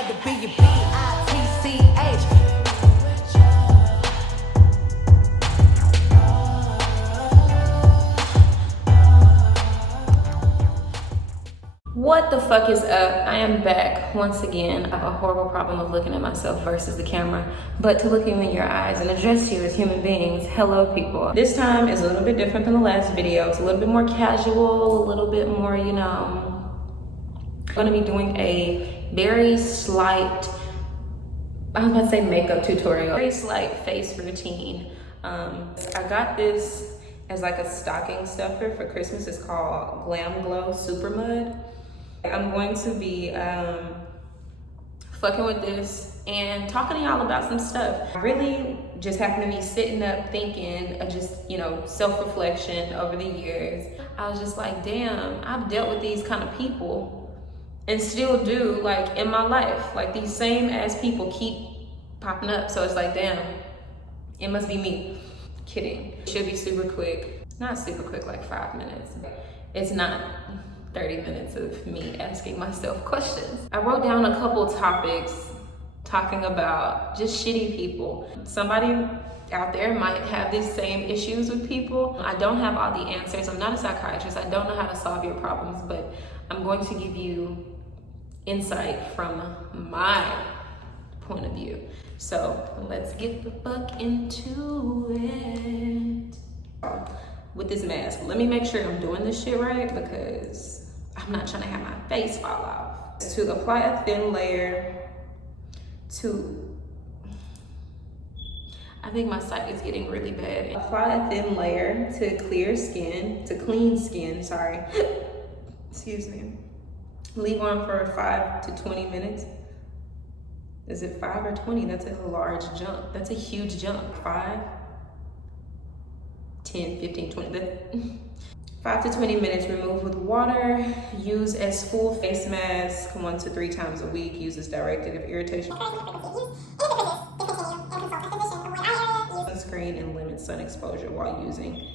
rather be a B-I-T-C-H. What the fuck is up? I am back once again. I have a horrible problem of looking at myself versus the camera, but to look you in your eyes and address you as human beings. Hello, people. This time is a little bit different than the last video. It's a little bit more casual, a little bit more, you know. I'm gonna be doing a very slight, I was about to say makeup tutorial, very slight face routine. I got this as like a stocking stuffer for Christmas. It's called Glam Glow Super Mud. I'm going to be fucking with this and talking to y'all about some stuff. I really just happened to be sitting up thinking of just, you know, self-reflection over the years. I was just like, damn, I've dealt with these kind of people and still do, like, in my life. Like, these same ass people keep popping up. So it's like, damn, it must be me. Kidding. It should be super quick. Not super quick, like 5 minutes. It's not 30 minutes of me asking myself questions. I wrote down a couple topics talking about just shitty people. Somebody out there might have these same issues with people. I don't have all the answers. I'm not a psychiatrist. I don't know how to solve your problems, but I'm going to give you insight from my point of view. So let's get the fuck into it. With this mask, let me make sure I'm doing this shit right because I'm not trying to have my face fall off. To apply a thin layer I think my sight is getting really bad. Apply a thin layer to clean skin, sorry. Excuse me. Leave on for 5 to 20 minutes. Is it 5 or 20? That's a large jump. That's a huge jump. 5, 10, 15, 20. 5 to 20 minutes, remove with water. Use as full face mask 1 to 3 times a week. Use as directed if irritation. Sunscreen and limit sun exposure while using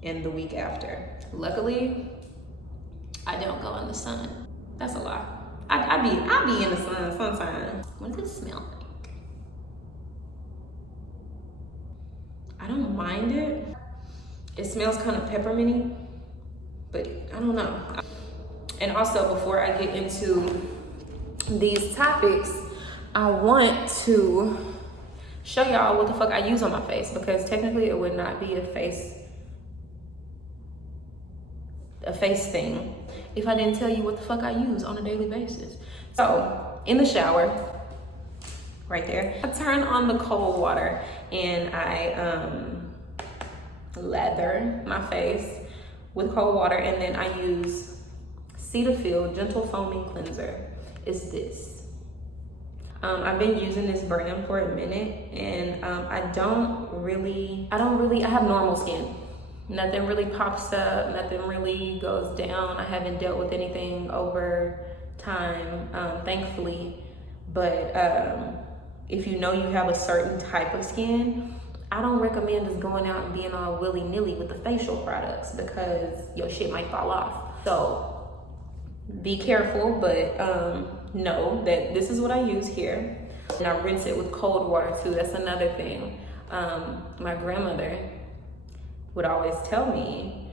in the week after. Luckily, I don't go in the sun. That's a lie. I be in the sun sometimes. What does it smell like? I don't mind it. It smells kind of pepperminty, but I don't know. And also, before I get into these topics, I want to show y'all what the fuck I use on my face, because technically it would not be a face thing if I didn't tell you what the fuck I use on a daily basis. So in the shower, right there, I turn on the cold water and I lather my face with cold water, and then I use Cetaphil Gentle Foaming Cleanser. It's this. I've been using this brand for a minute, and I have normal skin. Nothing really pops up, nothing really goes down. I haven't dealt with anything over time, thankfully. But if you know you have a certain type of skin, I don't recommend just going out and being all willy-nilly with the facial products, because your shit might fall off. So be careful, but know that this is what I use here. And I rinse it with cold water too. That's another thing. My grandmother would always tell me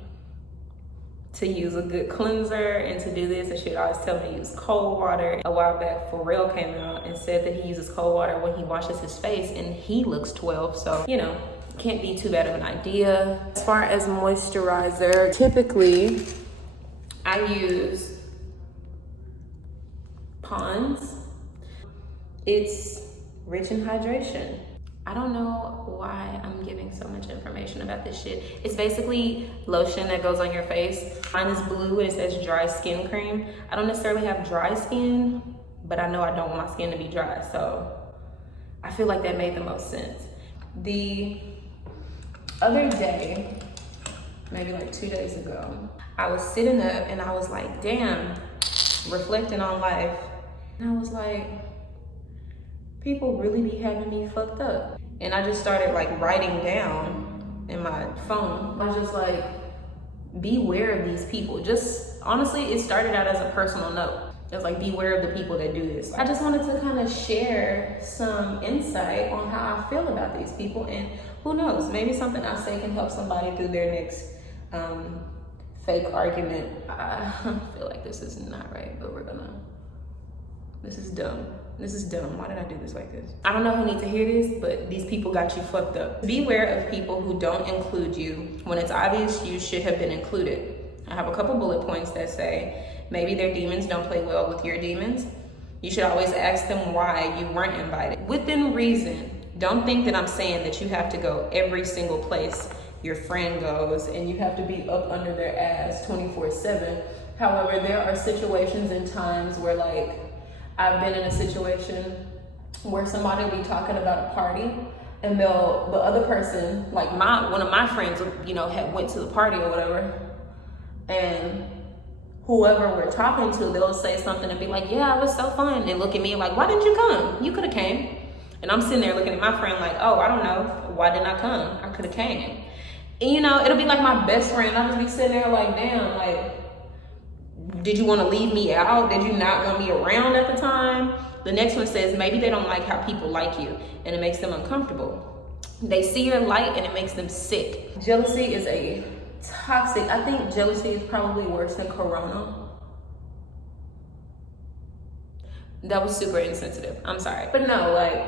to use a good cleanser and to do this, and she would always tell me to use cold water. A while back, Pharrell came out and said that he uses cold water when he washes his face, and he looks 12, so, you know, can't be too bad of an idea. As far as moisturizer, typically I use Pond's. It's rich in hydration. I don't know why I'm giving so much information about this shit. It's basically lotion that goes on your face. Mine is blue and it says dry skin cream. I don't necessarily have dry skin, but I know I don't want my skin to be dry, so I feel like that made the most sense. The other day, maybe like 2 days ago, I was sitting up and I was like, damn, reflecting on life. And I was like, people really be having me fucked up. And I just started like writing down in my phone. I was just like, beware of these people. Just honestly, it started out as a personal note. It's like, beware of the people that do this. I just wanted to kind of share some insight on how I feel about these people, and who knows, maybe something I say can help somebody through their next fake argument. I feel like this is not right, but this is dumb. This is dumb. Why did I do this like this? I don't know who needs to hear this, but these people got you fucked up. Beware of people who don't include you when it's obvious you should have been included. I have a couple bullet points that say, maybe their demons don't play well with your demons. You should always ask them why you weren't invited. Within reason. Don't think that I'm saying that you have to go every single place your friend goes and you have to be up under their ass 24/7. However, there are situations and times where, like, I've been in a situation where somebody will be talking about a party, and the other person, like one of my friends, you know, had went to the party or whatever, and whoever we're talking to, they'll say something and be like, yeah, it was so fun. And look at me like, why didn't you come? You could have came. And I'm sitting there looking at my friend like, oh, I don't know. Why didn't I come? I could have came. And, you know, it'll be like my best friend. I'll just be sitting there like, damn, like, did you want to leave me out? Did you not want me around at the time? The next one says, maybe they don't like how people like you and it makes them uncomfortable. They see your light and it makes them sick. Jealousy is a toxic, I think jealousy is probably worse than corona. That was super insensitive. I'm sorry. But no, like,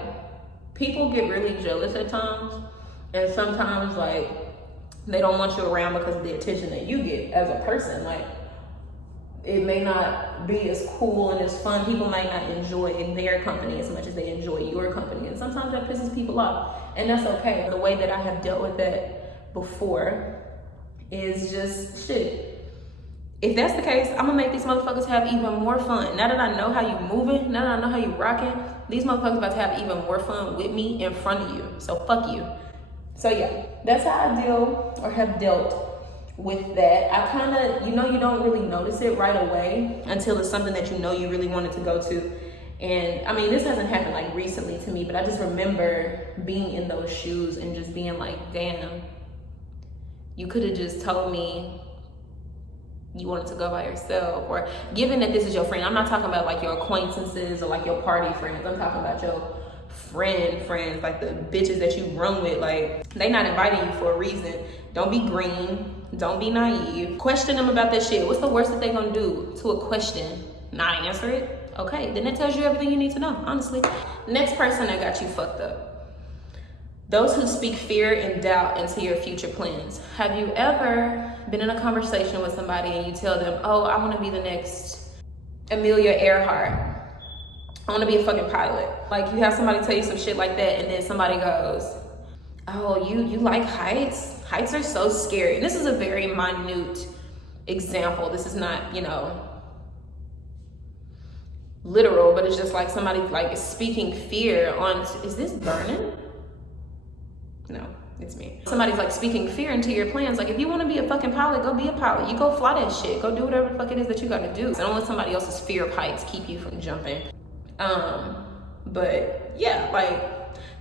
people get really jealous at times. And sometimes, like, they don't want you around because of the attention that you get as a person. Like, it may not be as cool and as fun. People might not enjoy their company as much as they enjoy your company. And sometimes that pisses people off. And that's okay. The way that I have dealt with that before is just shit. If that's the case, I'm gonna make these motherfuckers have even more fun. Now that I know how you moving, now that I know how you rocking, these motherfuckers about to have even more fun with me in front of you. So fuck you. So yeah, that's how I deal or have dealt with that. I kind of, you know, you don't really notice it right away until it's something that you know you really wanted to go to. And I mean, this hasn't happened like recently to me, but I just remember being in those shoes and just being like, damn, you could have just told me you wanted to go by yourself. Or given that this is your friend, I'm not talking about like your acquaintances or like your party friends. I'm talking about your friends, like the bitches that you run with. Like, they not inviting you for a reason. Don't be green. Don't be naive. Question them about that shit. What's the worst that they gonna do to a question? Not answer it? Okay, then it tells you everything you need to know, honestly. Next person that got you fucked up. Those who speak fear and doubt into your future plans. Have you ever been in a conversation with somebody and you tell them, oh, I want to be the next Amelia Earhart. I want to be a fucking pilot. Like, you have somebody tell you some shit like that, and then somebody goes, oh, you like heights? Heights are so scary. And this is a very minute example. This is not, you know, literal, but it's just like somebody like speaking fear on, is this burning? No, it's me. Somebody's like speaking fear into your plans. Like, if you want to be a fucking pilot, go be a pilot. You go fly that shit. Go do whatever the fuck it is that you got to do. So don't let somebody else's fear of heights keep you from jumping. But yeah, like,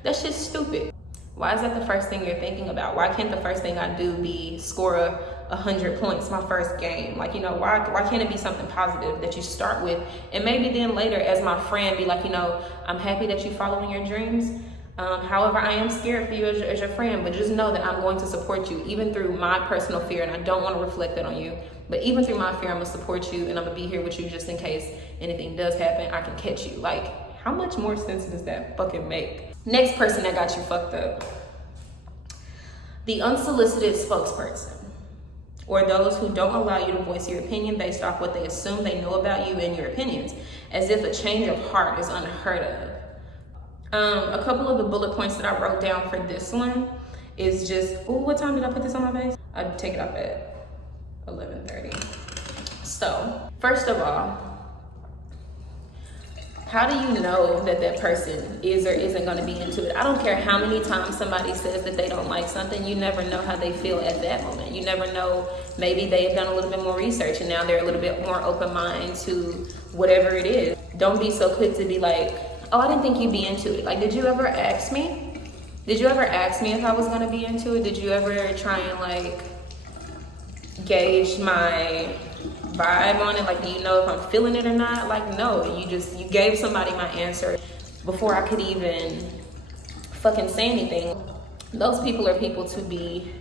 that's just stupid. Why is that the first thing you're thinking about? Why can't the first thing I do be score 100 points my first game? Like, you know, why can't it be something positive that you start with? And maybe then later, as my friend, be like, you know, I'm happy that you're following your dreams. However, I am scared for you as your friend, but just know that I'm going to support you even through my personal fear, and I don't want to reflect that on you. But even through my fear, I'm gonna support you, and I'm gonna be here with you just in case anything does happen, I can catch you. Like, how much more sense does that fucking make? Next person that got you fucked up. The unsolicited spokesperson, or those who don't allow you to voice your opinion based off what they assume they know about you and your opinions, as if a change of heart is unheard of. A couple of the bullet points that I wrote down for this one is just, oh, what time did I put this on my face? I'd take it off at 11:30. So, first of all, how do you know that that person is or isn't going to be into it? I don't care how many times somebody says that they don't like something. You never know how they feel at that moment. You never know, maybe they've done a little bit more research and now they're a little bit more open mind to whatever it is. Don't be so quick to be like, oh, I didn't think you'd be into it. Like, did you ever ask me? Did you ever ask me if I was going to be into it? Did you ever try and like gauge my vibe on it? Like, do you know if I'm feeling it or not? Like, no, you gave somebody my answer before I could even fucking say anything. Those people are people to be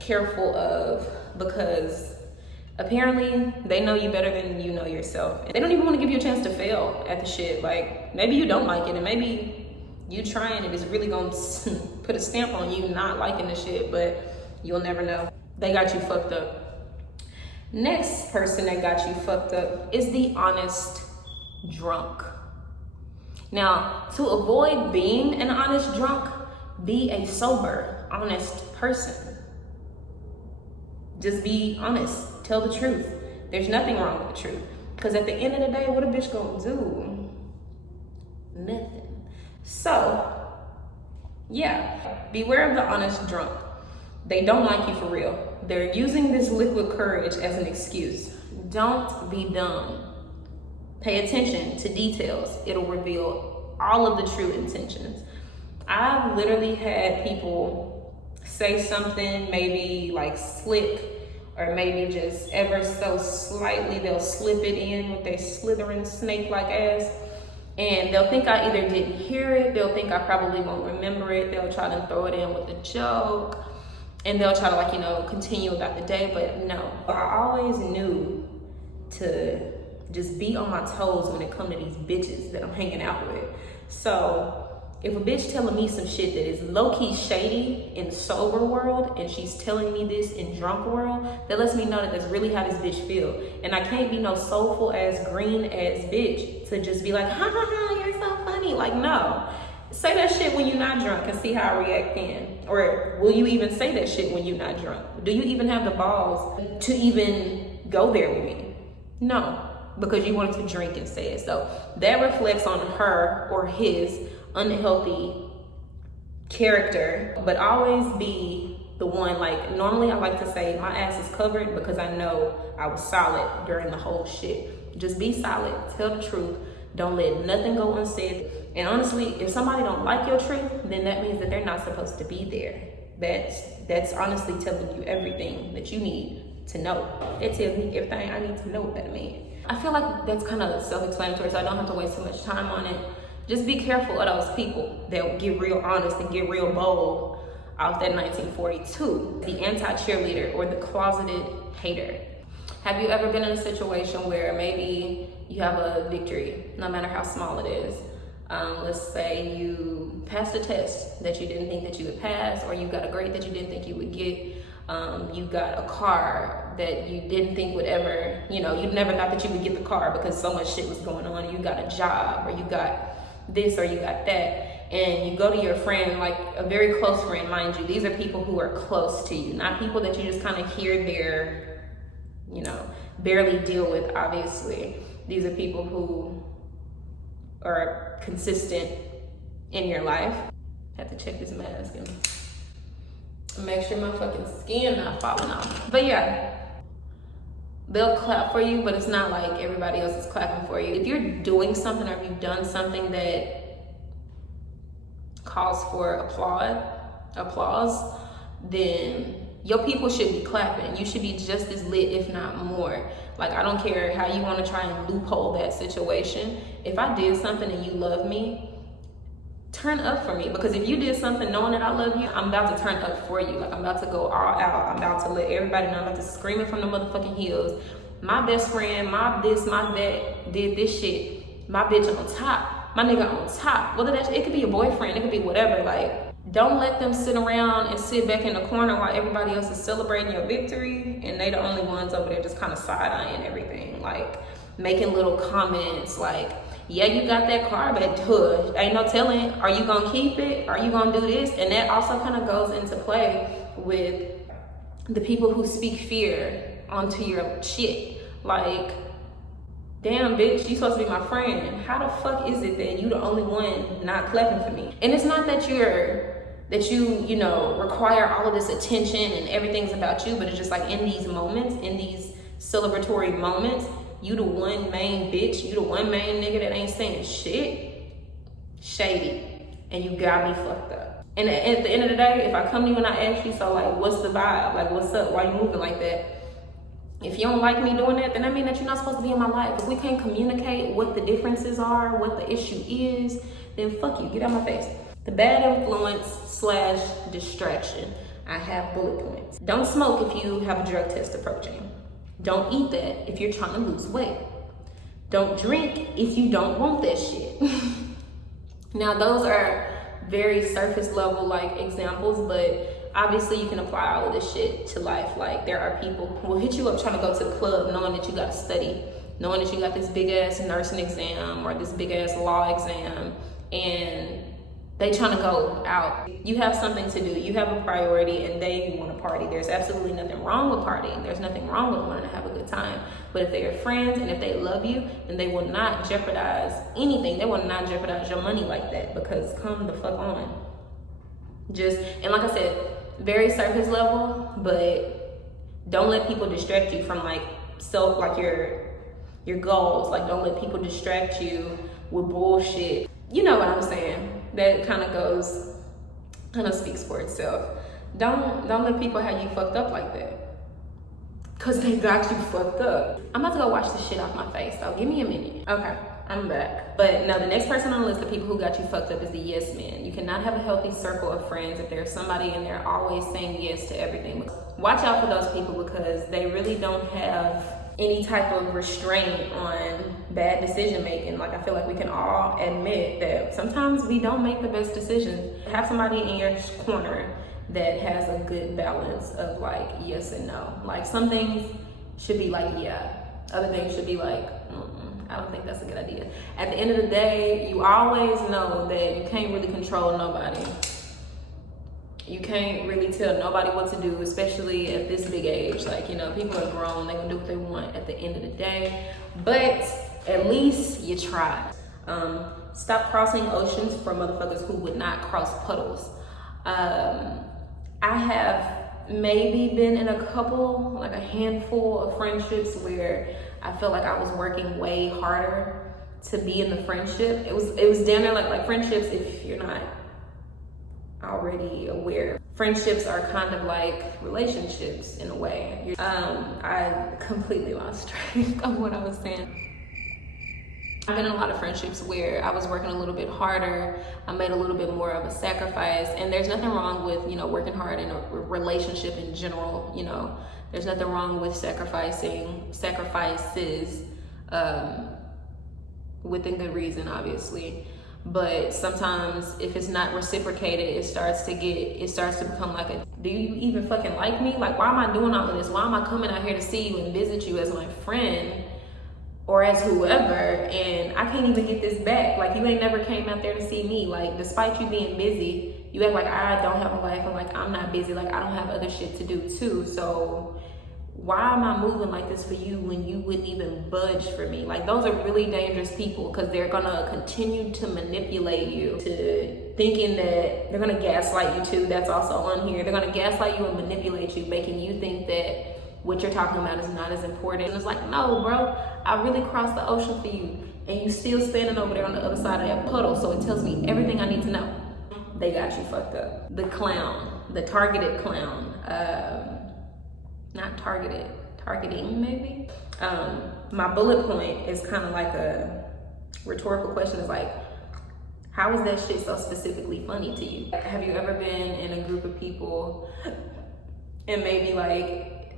careful of, because apparently they know you better than you know yourself. And they don't even want to give you a chance to fail at the shit. Like, maybe you don't like it, and maybe you trying it is really gonna put a stamp on you not liking the shit, but you'll never know. They got you fucked up. Next person that got you fucked up is the honest drunk. Now, to avoid being an honest drunk, be a sober, honest person. Just be honest, tell the truth. There's nothing wrong with the truth. Because at the end of the day, what a bitch gonna do? Nothing. So, yeah, beware of the honest drunk. They don't like you for real. They're using this liquid courage as an excuse. Don't be dumb. Pay attention to details. It'll reveal all of the true intentions. I've literally had people say something, maybe like slick, or maybe just ever so slightly, they'll slip it in with their slithering snake-like ass. And they'll think I either didn't hear it, they'll think I probably won't remember it, they'll try to throw it in with a joke, and they'll try to, like, you know, continue about the day, but no. I always knew to just be on my toes when it comes to these bitches that I'm hanging out with. So if a bitch telling me some shit that is low-key shady in sober world, and she's telling me this in drunk world, that lets me know that that's really how this bitch feel. And I can't be no soulful ass, green ass bitch to just be like, ha ha ha, you're so funny. Like, no. Say that shit when you're not drunk and see how I react then. Or will you even say that shit when you're not drunk? Do you even have the balls to even go there with me? No, because you wanted to drink and say it. So that reflects on her or his unhealthy character. But always be the one, like, normally I like to say my ass is covered because I know I was solid during the whole shit. Just be solid, tell the truth, don't let nothing go unsaid. And honestly, if somebody don't like your truth, then that means that they're not supposed to be there. That's honestly telling you everything that you need to know. It tells me everything I need to know about me. I feel like that's kind of self-explanatory, so I don't have to waste too much time on it. Just be careful of those people that get real honest and get real bold out that 1942. The anti-cheer leader, or the closeted hater. Have you ever been in a situation where maybe you have a victory, no matter how small it is? Let's say you passed a test that you didn't think that you would pass, or you got a grade that you didn't think you would get. You got a car that you didn't think would ever, you never thought that you would get the car because so much shit was going on. You got a job, or you got this, or you got that. And you go to your friend, like a very close friend, mind you. These are people who are close to you, not people that you just kind of hear their, barely deal with, obviously. These are people who are consistent in your life. Have to check this mask and make sure my fucking skin not falling off. But yeah, they'll clap for you, but it's not like everybody else is clapping for you. If you're doing something, or if you've done something that calls for applause, then your people should be clapping. You should be just as lit, if not more. Like, I don't care how you want to try and loophole that situation. If I did something and you love me, turn up for me. Because if you did something knowing that I love you, I'm about to turn up for you. Like, I'm about to go all out. I'm about to let everybody know. I'm about to scream it from the motherfucking hills. My best friend, my this, my that, did this shit. My bitch on top. My nigga on top. Whether it could be your boyfriend, it could be whatever. Like, don't let them sit around and sit back in the corner while everybody else is celebrating your victory, and they the only ones over there just kind of side-eyeing everything, like making little comments like, yeah, you got that car, but ain't no telling, are you gonna keep it? Are you gonna do this? And that also kind of goes into play with the people who speak fear onto your shit. Like, damn, bitch, you supposed to be my friend. How the fuck is it that you the only one not clapping for me? And it's not that you require all of this attention and everything's about you, but it's just like in these moments, in these celebratory moments, you the one main bitch, you the one main nigga that ain't saying shit, shady, and you got me fucked up. And at the end of the day, if I come to you and I ask you, so like, what's the vibe? Like, what's up? Why you moving like that? If you don't like me doing that, then that means that you're not supposed to be in my life. If we can't communicate what the differences are, what the issue is, then fuck you, get out my face. The bad influence / distraction. I have bullet points. Don't smoke if you have a drug test approaching. Don't eat that if you're trying to lose weight. Don't drink if you don't want that shit. Now, those are very surface level like examples, but obviously you can apply all of this shit to life. Like, there are people who will hit you up trying to go to the club knowing that you gotta study, knowing that you got this big ass nursing exam or this big ass law exam, and they trying to go out. You have something to do, you have a priority, and they want to party. There's absolutely nothing wrong with partying. There's nothing wrong with wanting to have a good time. But if they're friends and if they love you, then they will not jeopardize anything. They will not jeopardize your money like that, because come the fuck on. And like I said, very surface level, but don't let people distract you from like your goals. Like, don't let people distract you with bullshit. You know what I'm saying? That kind of speaks for itself. Don't let people have you fucked up like that, cause they got you fucked up. I'm about to go wash this shit off my face, so give me a minute. Okay, I'm back. But now the next person on the list of people who got you fucked up is the yes man. You cannot have a healthy circle of friends if there's somebody in there always saying yes to everything. Watch out for those people, because they really don't have any type of restraint on bad decision making. Like, I feel like we can all admit that sometimes we don't make the best decisions. Have somebody in your corner that has a good balance of like yes and no. Like, some things should be like yeah, other things should be like I don't think that's a good idea. At the end of the day, you always know that you can't really control nobody. You can't really tell nobody what to do, especially at this big age. Like, you know, people are grown, they gonna do what they want at the end of the day. But at least you tried. Stop crossing oceans for motherfuckers who would not cross puddles. I have maybe been in a couple, like a handful of friendships where I felt like I was working way harder to be in the friendship. It was down there like friendships, if you're not already aware, friendships are kind of like relationships in a way. I completely lost track of what I was saying. I've been in a lot of friendships where I was working a little bit harder, I made a little bit more of a sacrifice, and there's nothing wrong with, you know, working hard in a relationship in general. You know, there's nothing wrong with sacrifices within good reason, obviously. But sometimes if it's not reciprocated, it starts to become like do you even fucking like me? Like, why am I doing all of this? Why am I coming out here to see you and visit you as my friend or as whoever, and I can't even get this back? Like, you ain't never came out there to see me. Like, despite you being busy, you act like I don't have a life, and like I'm not busy, like I don't have other shit to do too. So why am I moving like this for you when you wouldn't even budge for me? Like, those are really dangerous people, because they're gonna continue to manipulate you to thinking that they're gonna gaslight you too. That's also on here. They're gonna gaslight you and manipulate you, making you think that what you're talking about is not as important. And it's like, no, bro, I really crossed the ocean for you, and you still standing over there on the other side of that puddle. So it tells me everything I need to know. They got you fucked up. The clown, the targeted clown. Not targeted, targeting maybe. My bullet point is kind of like a rhetorical question. It's like, how is that shit so specifically funny to you? Have you ever been in a group of people and maybe like,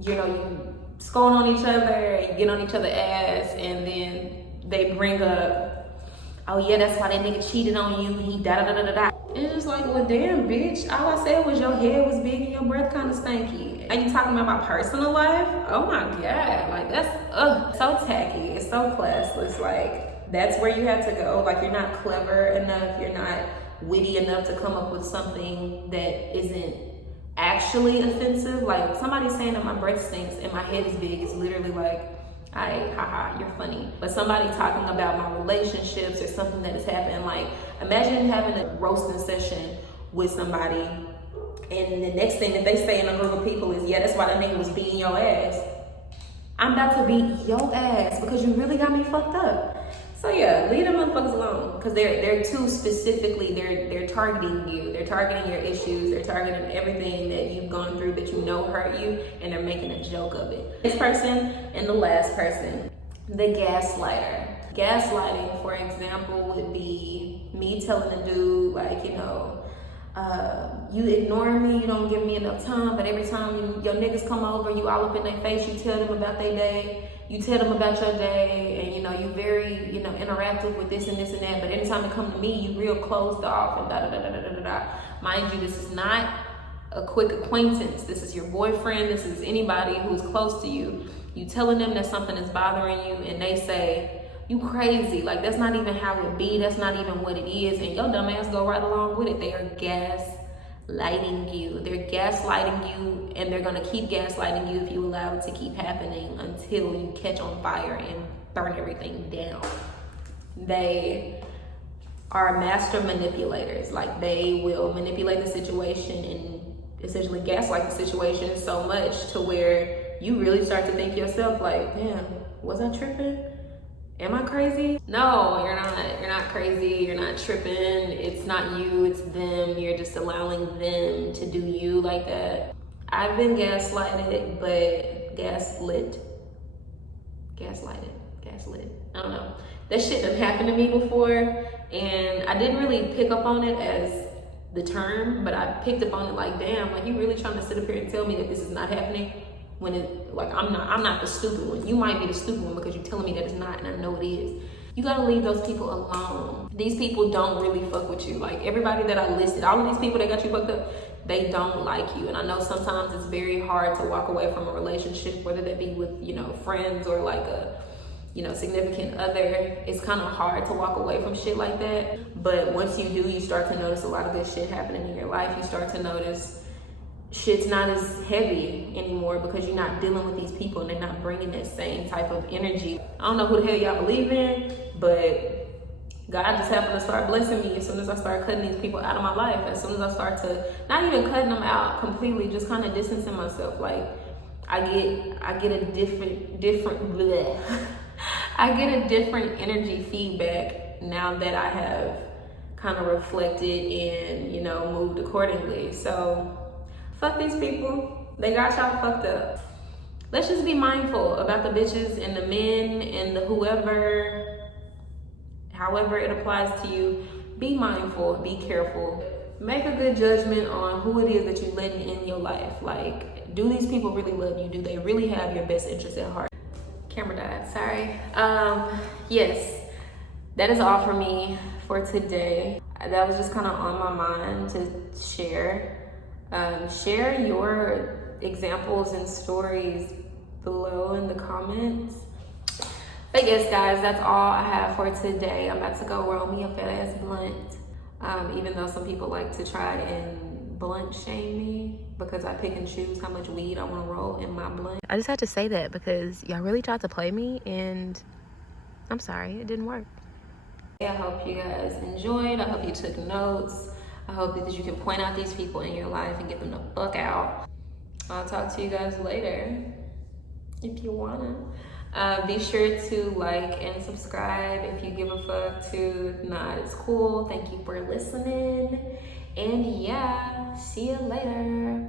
you know, you scold on each other, you get on each other's ass, and then they bring up, oh yeah, that's why that nigga cheated on you, he da da da da da. And it's just like, well damn bitch, all I said was your head was big and your breath kind of stanky. Are you talking about my personal life? Oh my God, like that's so tacky, it's so classless. Like, that's where you have to go. Like, you're not clever enough, you're not witty enough to come up with something that isn't actually offensive. Like, somebody saying that my breath stinks and my head is big is literally like, haha, you're funny. But somebody talking about my relationships or something that has happened, like, imagine having a roasting session with somebody, and the next thing that they say in a group of people is, yeah, that's why that nigga was beating your ass. I'm about to beat your ass because you really got me fucked up. So yeah, leave them motherfuckers alone, because they're too specifically, they're targeting you. They're targeting your issues. They're targeting everything that you've gone through that you know hurt you, and they're making a joke of it. This person and the last person, the gaslighter. Gaslighting, for example, would be me telling a dude, like, you know, you ignore me, you don't give me enough time, but every time your niggas come over, you all up in their face, you tell them about their day, you tell them about your day, and you know, you very, you know, interactive with this and this and that, but anytime they come to me, you real closed off and da da da da da da da. Mind you, this is not a quick acquaintance. This is your boyfriend, this is anybody who's close to you. You telling them that something is bothering you, and they say, you crazy, like that's not even how it be, that's not even what it is, and your dumb ass go right along with it. They are gaslighting you. They're gaslighting you, and they're gonna keep gaslighting you if you allow it to keep happening until you catch on fire and burn everything down. They are master manipulators. Like, they will manipulate the situation and essentially gaslight the situation so much to where you really start to think yourself like, damn, was I tripping? Am I crazy? No, you're not. You're not crazy. You're not tripping. It's not you, it's them. You're just allowing them to do you like that. I've been gaslighted, but gaslit. I don't know. That shit done happened to me before, and I didn't really pick up on it as the term, but I picked up on it like, damn, like you really trying to sit up here and tell me that this is not happening? When it, like, I'm not the stupid one. You might be the stupid one because you're telling me that it's not, and I know it is. You gotta leave those people alone. These people don't really fuck with you. Like, everybody that I listed, all of these people that got you fucked up, they don't like you. And I know sometimes it's very hard to walk away from a relationship, whether that be with, you know, friends or like a, you know, significant other. It's kind of hard to walk away from shit like that. But once you do, you start to notice a lot of good shit happening in your life. You start to notice shit's not as heavy anymore because you're not dealing with these people and they're not bringing that same type of energy. I don't know who the hell y'all believe in, but God just happened to start blessing me as soon as I start cutting these people out of my life. As soon as I start to, not even cutting them out completely, just kind of distancing myself. Like, I get a different bleh. I get a different energy feedback now that I have kind of reflected and, you know, moved accordingly. So fuck these people. They got y'all fucked up. Let's just be mindful about the bitches and the men and the whoever, however it applies to you. Be mindful, be careful. Make a good judgment on who it is that you're letting in your life. Like, do these people really love you? Do they really have your best interest at heart? Camera died, sorry. Yes, that is all for me for today. That was just kind of on my mind to share. Share your examples and stories below in the comments. But yes, guys, that's all I have for today. I'm about to go roll me a fat ass blunt. Even though some people like to try and blunt shame me because I pick and choose how much weed I want to roll in my blunt. I just had to say that because y'all really tried to play me, and I'm sorry, it didn't work. I hope you guys enjoyed. I hope you took notes. I hope that you can point out these people in your life and get them the fuck out. I'll talk to you guys later if you wanna. Be sure to like and subscribe if you give a fuck too. If not, it's cool. Thank you for listening. And yeah, see you later.